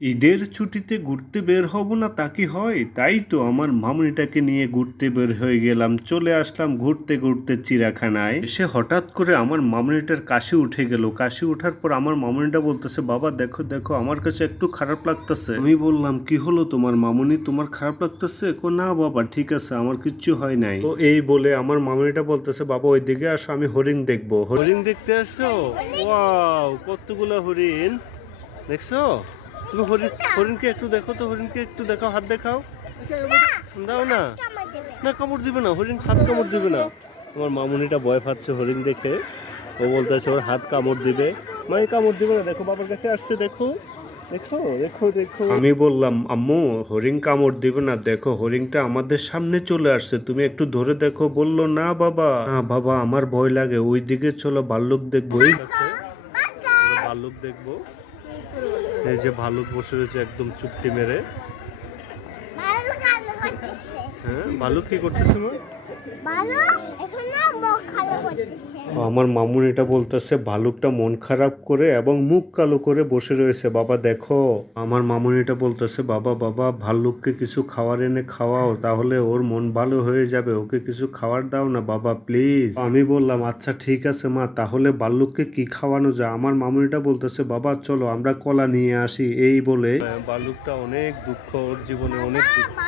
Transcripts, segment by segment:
ঈদের ছুটিতে ঘুরতে বের হব না তা কি হয়? তাই তো আমার মামুনিটাকে নিয়ে ঘুরতে বের হয়ে গেলাম। চলে আসলাম ঘুরতে ঘুরতে চিড়িয়াখানায়। এসে হঠাৎ করে আমার মামুনিটার কাশি উঠে গেল। কাশি ওঠার পর আমার মামুনিটা বলতেছে, বাবা দেখো দেখো আমার কাছে একটু খারাপ লাগতেছে। আমি বললাম, কি হলো তোমার মামুনি, তোমার খারাপ লাগতেছে? না বাবা ঠিক আছে, আমার কিচ্ছু হয় নাই। তো এই বলে আমার মামুনিটা বলতেছে, বাবা ওইদিকে আসো, আমি হরিণ দেখবো। হরিণ দেখতে আসছো? ওয়াও, কতগুলো হরিণ দেখছো? তুমি হরিণকে একটু দেখো তো, হরিণকে একটু দেখাও, হাত দেখাও। দাও না, না কামড় দিবে না, হরিণ হাত কামড় দিবে না। আমার মামুনিটা ভয় পাচ্ছে হরিণ দেখে, ও বলতেছে ওর হাত কামড় দিবে। মানে কামড় দিবে না, দেখো বাবার কাছে আসছে, দেখো দেখো দেখো দেখো। আমি বললাম, আম্মু হরিণ কামড় দিবে না, দেখো হরিণটা আমাদের সামনে চলে আসছে, তুমি একটু ধরে দেখো। বললো না বাবা, না বাবা আমার ভয় লাগে, ওই দিকে চলো ভাল্লুক দেখবো। ভাল্লুক দেখবো, এই যে ভালুক বসে রয়েছে একদম চুপটি মেরে। হ্যাঁ ভালুক কি করতেছে মা? আমার মামুন এটা বলতেছে ভালুকটা মন খারাপ করে এবং মুখ কালো করে বসে রয়েছে। বাবা দেখো, আমার মামুন এটা বলতেছে, বাবা বাবা ভাল্লুককে কিছু খাবার এনে খাওয়াও, তাহলে ওর মন ভালো হয়ে যাবে, ওকে কিছু খাবার দাও না বাবা প্লিজ। আমি বললাম আচ্ছা ঠিক আছে মা, তাহলে ভাল্লুককে কি খাওয়ানো যায়? আমার মামুন এটা বলতেছে, বাবা চলো আমরা কলা নিয়ে আসি। এই বলে ভাল্লুকটা অনেক দুঃখ, ওর জীবনে অনেক দুঃখ।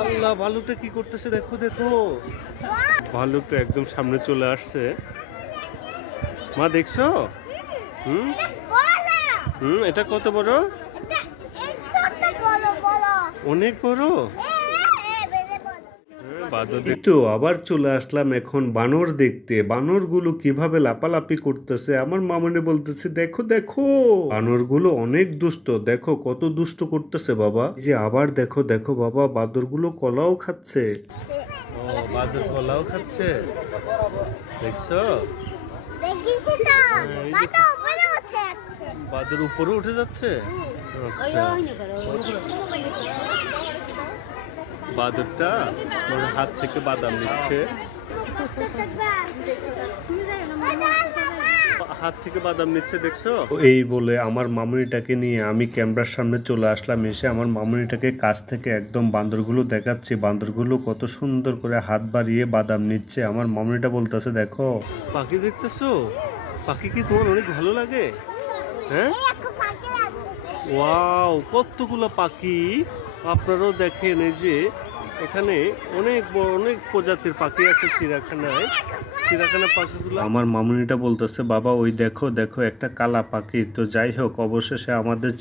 আল্লাহ, ভালুকটা কি করতেছে দেখো দেখো। ভালুকটা একদম সামনে চলে আসছে। মা দেখছো? হুম হুম, এটা কত বড়? অনেক বড়। তো আবার চলে আসলাম এখন বানর দেখতে। বানরগুলো কিভাবে লাপালাপি করতেছে। আমার মামনি বলতেছে, দেখো দেখো বানরগুলো অনেক দুষ্ট, দেখো কত দুষ্ট করতেছে বাবা। যে আবার দেখো দেখো বাবা, বাদরগুলো কলাও খাচ্ছে। ও বাদর কলাও খাচ্ছে, দেখছো? বাদর উপরে উঠে যাচ্ছে। আচ্ছা, বাদরটা হাত থেকে বাদাম নিচ্ছে, হাত থেকে বাদাম নিচ্ছে দেখছো? এই বলে আমার মামুনিটাকে নিয়ে আমি ক্যামেরার সামনে চলে আসলাম। এসে আমার মামুনিটাকে কাছ থেকে একদম বান্দরগুলো দেখাচ্ছে। বান্দরগুলো কত সুন্দর করে হাত বাড়িয়ে বাদাম নিচ্ছে। আমার মামুনিটা বলতেছে, দেখো পাখি দেখতেছো? পাখি কি তোমার অনেক ভালো লাগে? হ্যাঁ, ওয়াও কতগুলো পাখি। আপনারাও দেখেন, এই যে এখানে অনেক অনেক প্রজাতির পাখি আছে চিড়িয়াখানায়। চিড়িয়াখানা পাখিগুলো, আমার মামুনিটা বলতেছে, বাবা ওই দেখো দেখো একটা কালা পাখি। তো যাই হোক, অবশেষে আমাদের